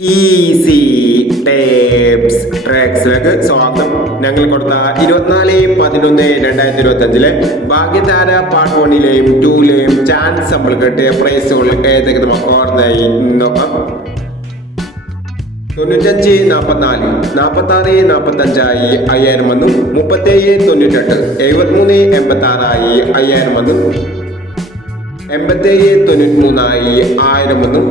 Easy tapes ട്രാക്സിലേക്ക് സ്വാഗതം. ഞങ്ങൾ കൊടുത്ത ഇരുപത്തിനാല് പതിനൊന്ന് രണ്ടായിരത്തി ഇരുപത്തി അഞ്ചിലെ ഭാഗ്യധാര പാർട്ട് വണ്ണിലെയും ടൂലെയും ചാൻസ് നമ്മൾ കിട്ടിയ പ്രൈസുകൾ ഏതൊക്കെ നമുക്ക് ഓർമ്മയായി നോക്കാം. തൊണ്ണൂറ്റഞ്ച് നാൽപ്പത്തിനാല് നാൽപ്പത്തി ആറ് നാൽപ്പത്തി അഞ്ചായി അയ്യായിരം വന്നു. മുപ്പത്തേഴ് തൊണ്ണൂറ്റെട്ട് എഴുപത്തിമൂന്ന് എൺപത്തി ആറായി അയ്യായിരം വന്നു. എൺപത്തേഴ് തൊണ്ണൂറ്റി മൂന്നായി ആയിരം വന്നു.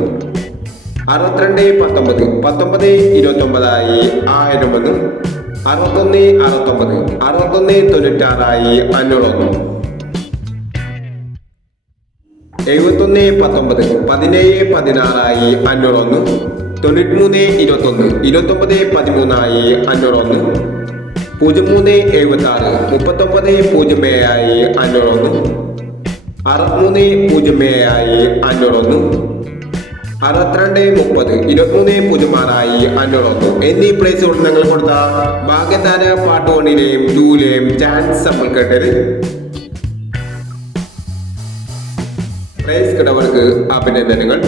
അറുപത്തിരണ്ട് പത്തൊമ്പത് പത്തൊമ്പത് ഇരുപത്തൊമ്പതായി ഒമ്പത് അറുപത്തൊന്ന് അറുപത്തൊമ്പത് അറുപത്തൊന്ന് തൊണ്ണൂറ്റാറായി അഞ്ഞൂറൊന്ന്. എഴുപത്തൊന്ന് പത്തൊമ്പത് പതിനേഴ് പതിനാറായി അഞ്ഞൂറൊന്ന് തൊണ്ണൂറ്റിമൂന്ന് ഇരുപത്തൊന്ന് ഇരുപത്തൊമ്പത് പതിമൂന്നായി അഞ്ഞൂറൊന്ന് പൂജ്യം മൂന്ന് എഴുപത്തി ആറ് മുപ്പത്തൊമ്പത് പൂജ്യം ഏഴായി അഞ്ഞൂറൊന്ന് അറുപത്തിമൂന്ന് പൂജ്യം ഏഴായി അഞ്ഞൂറൊന്ന് അറുപത്തിരണ്ട് മുപ്പത് ഇരുപത്തിമൂന്ന് പൂജ്യം ആറായി അഞ്ഞൂറൊന്ന് എന്നീ പ്ലേസുകൾ ഞങ്ങൾ കൊടുത്ത ഭാഗ്യധാര പാട്ട് വണ്ണിലെയും ടൂലെയും ചാൻസ് നമ്മൾ കേട്ടത്. പ്രൈസ് കിടവർക്ക് അഭിനന്ദനങ്ങൾ.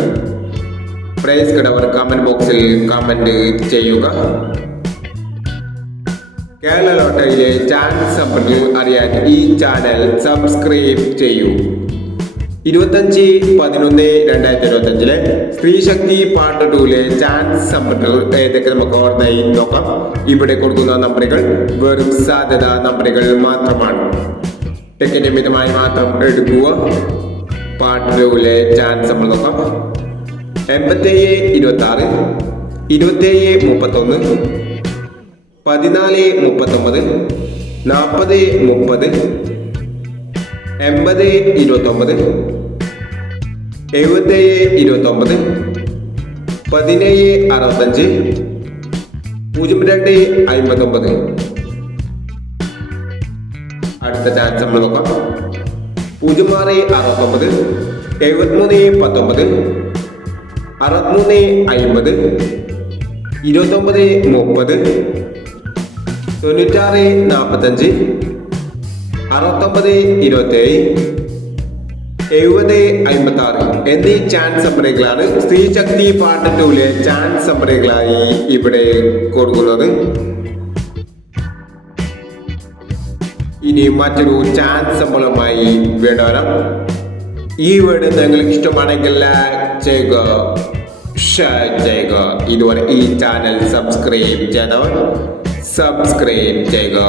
പ്രൈസ് കിടവർ കമന്റ് ബോക്സിൽ കമന്റ് ചെയ്യുക. കേരള ലോട്ടറിയിലെ ചാൻസ് സമ്പർക്കിൽ അറിയാൻ ഈ ചാനൽ സബ്സ്ക്രൈബ് ചെയ്യൂ. ഇരുപത്തഞ്ച് പതിനൊന്ന് രണ്ടായിരത്തി ഇരുപത്തി അഞ്ചിലെ സ്ത്രീശക്തി പാർട്ട് ടൂലെ ചാൻസ് ഏതൊക്കെ നമുക്ക് ഓർമ്മയായി നോക്കാം. ഇവിടെ കൊടുക്കുന്ന നമ്പറുകൾ വെറും സാധ്യത നമ്പറുകൾ മാത്രമാണ്. ടിക്കറ്റ് മിതമായി മാത്രം എടുക്കുക. പാർട്ട് ടൂലെ ചാൻസ് നമ്മൾ നോക്കാം. എൺപത്തേഴ് ഇരുപത്തി ആറ് ഇരുപത്തേഴ് മുപ്പത്തൊന്ന് പതിനാല് മുപ്പത്തൊമ്പത് നാൽപ്പത് മുപ്പത് എൺപത് ഇരുപത്തൊമ്പത് എഴുപത്തേഴ് ഇരുപത്തൊമ്പത് പതിനേഴ് അറുപത്തഞ്ച് പൂജ്യം രണ്ട് അമ്പത്തൊമ്പത്. അടുത്ത ചാൻസ് നമ്മൾ നോക്കാം. പൂജ്യം ആറ് അറുപത്തൊമ്പത് എഴുപത്തിമൂന്ന് പത്തൊമ്പത് അറുപത്തിമൂന്ന് അമ്പത് ഇരുപത്തൊമ്പത് മുപ്പത് തൊണ്ണൂറ്റാറ് നാൽപ്പത്തഞ്ച് അറുപത്തൊമ്പത് ഇരുപത്തേഴ് എഴുപത് അമ്പത്തി ആറ് എന്നീ ചാൻസ് നമ്പറുകളാണ് സ്ത്രീ ശക്തി പാർട്ട് ടൂലെ ചാൻസ് നമ്പറുകളായി ഇവിടെ കൊടുക്കുന്നത്. ഇനി മറ്റൊരു ചാൻസ് സമ്പളമായി വേണ്ടവരാം ഈ വീഡിയോ നിങ്ങൾക്ക് ഇഷ്ടമാണെങ്കിൽ ചെയ്യുക ഷെയർ ചെയ്യുക. ഇതുവരെ ഈ ചാനൽ സബ്സ്ക്രൈബ് ചെയ്തവർ സബ്സ്ക്രൈബ് ചെയ്യുക.